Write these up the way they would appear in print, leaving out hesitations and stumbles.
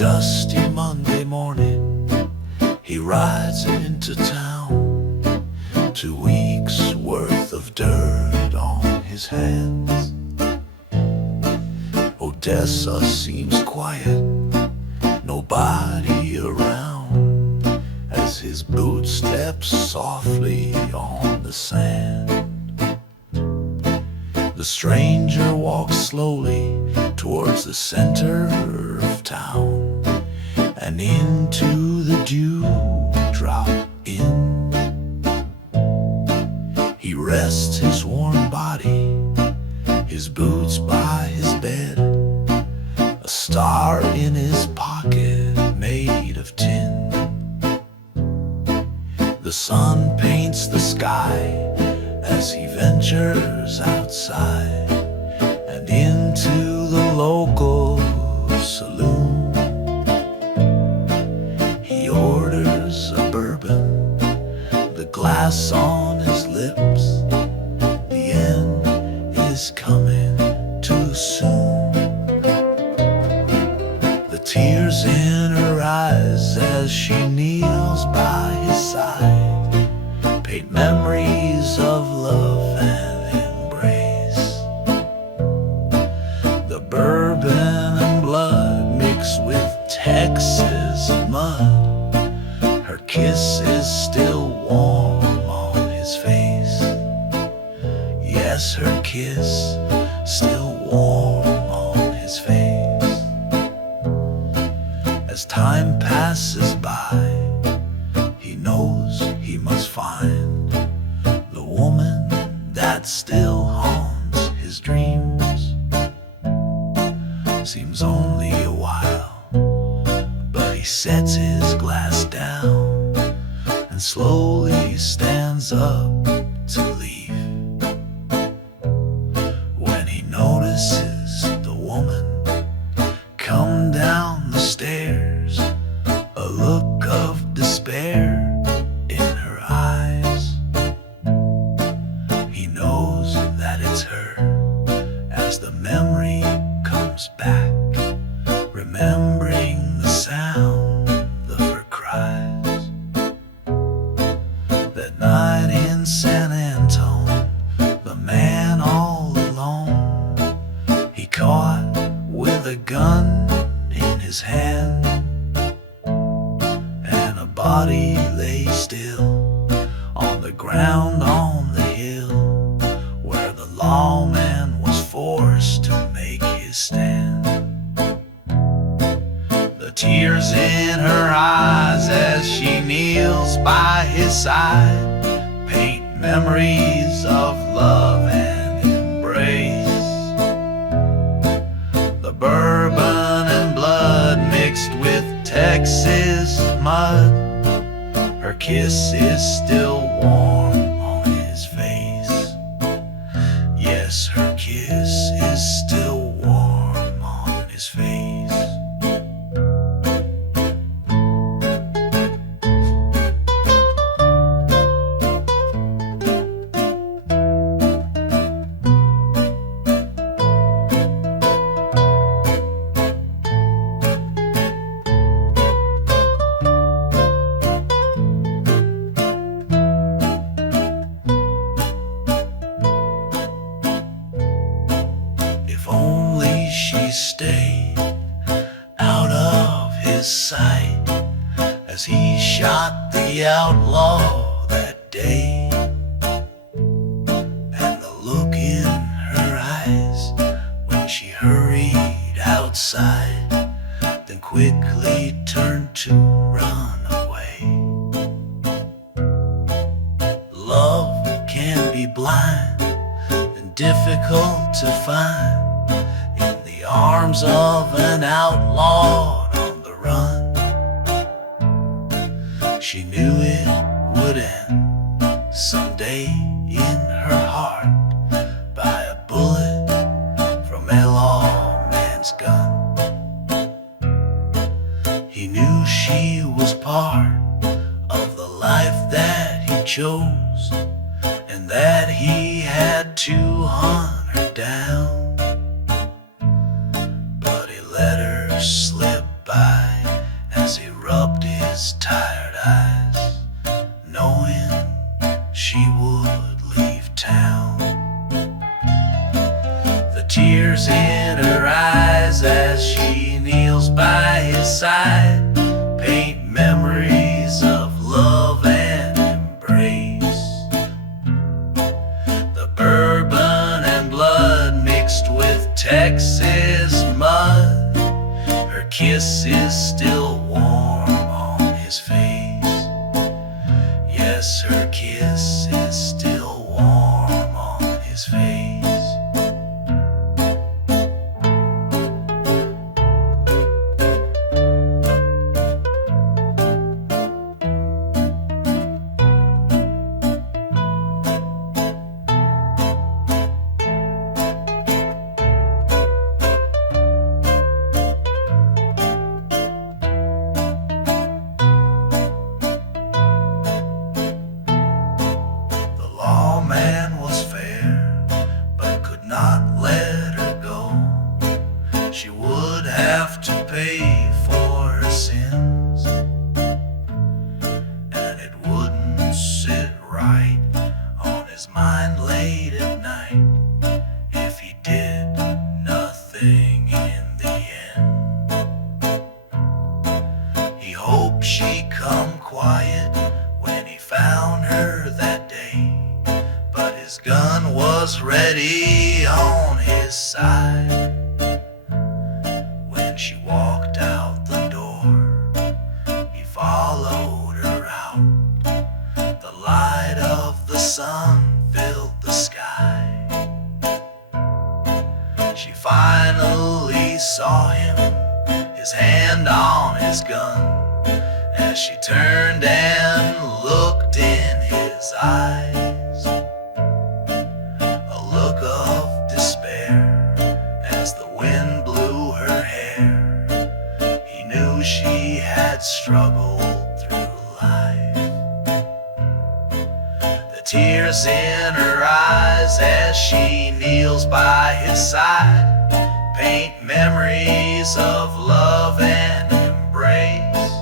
dusty Monday morning, he rides into town, 2 weeks worth of dirt on his hands. Odessa seems quiet, nobody around, as his boot steps softly on the sand. The stranger walks slowly towards the center of town and into the dewdrop inn. He rests his worn body, his boots by his bed, a star in his pocket made of tin. The sun paints the sky as he ventures outside and into the local saloon. He orders a bourbon, the glass on his lips. The end is coming too soon. The tears in her eyes as she kneels by his side paint memories of love and embrace. The bourbon and blood mixed with Texas mud, her kiss is still warm on his face. Yes, her kiss still warm on his face. As time passes by, he knows he must find the woman that still haunts his dreams. Seems only a while, but he sets his glass down and slowly stands up to leave, when he notices the woman come down the stairs, a look of despair in her eyes. He knows that it's her as the memory comes back, remembering the sound of her cries. That night in San Antone, the man all alone, he caught with a gun in his hand, and a body lay still on the ground on the hill, where the lawman was forced to make his stand. The tears in her eyes as she kneels by his side paint memories of love and embrace. The bourbon and blood mixed with Texas mud, her kiss is still warm on his face. Yes, her kiss is still warm on his face. She stayed out of his sight as he shot the outlaw that day, and the look in her eyes when she hurried outside, then quickly turned to run away. Love can be blind and difficult to find arms of an outlaw on the run. She knew it would end someday in her heart by a bullet from a lawman's gun. He knew she was part of the life that he chose, and that he had to hunt her down. Let her slip by tears in her eyes as she kneels by his side paint memories of love and embrace. The bourbon and blood mixed with Texas mud, her kiss is still warm on his face. Yes, her kiss is still warm on his face. Man was fair, but could not let her go. She would have to pay for her sins, and it wouldn't sit right on his mind late at night if he did nothing in the end. He hoped she'd come quiet when he found her that day. His gun was ready on his side. When she walked out the door, he followed her out. The light of the sun filled the sky. She finally saw him, his hand on his gun, as she turned and looked in his eyes. Of despair as the wind blew her hair. He knew she had struggled through life. The tears in her eyes as she kneels by his side paint memories of love and embrace.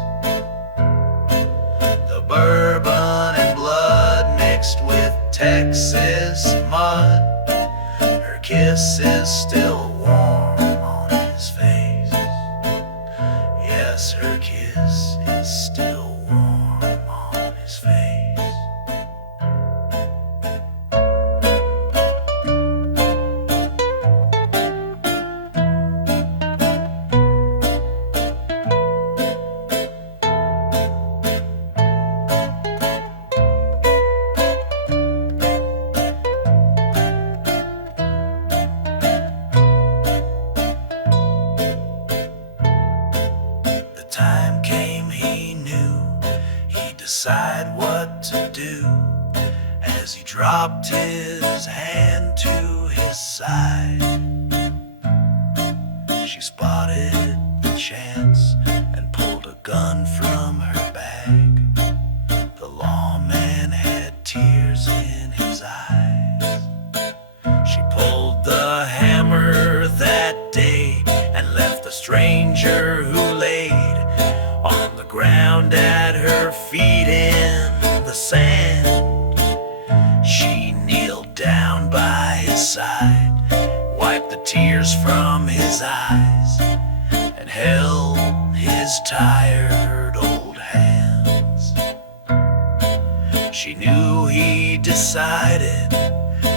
The bourbon and blood mixed with Texas mud, kiss is still warm on his face. Yes, her kiss is still warm on his face. Time came, he knew he'd decide what to do as he dropped his hand to his side. She spotted the chance and pulled a gun from her bag. The lawman had tears in his eyes. She pulled the hammer that day and left the stranger who laid on the ground at her feet in the sand. She kneeled down by his side, wiped the tears from his eyes, and held his tired old hands. She knew he decided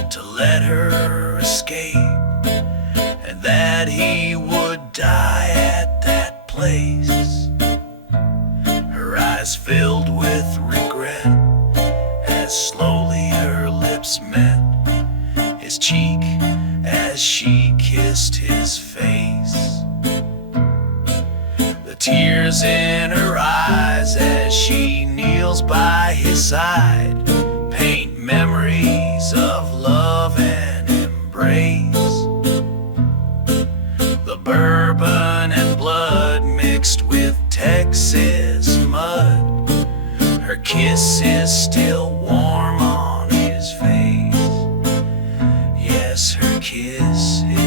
to let her escape, and that he would die at that place. Her eyes filled with regret as slowly her lips met his cheek as she kissed his face. The tears in her eyes as she kneels by his side paint memories of love and embrace. The bourbon and blood mixed with Texas mud, her kiss is still warm on his face. Yes, her kiss is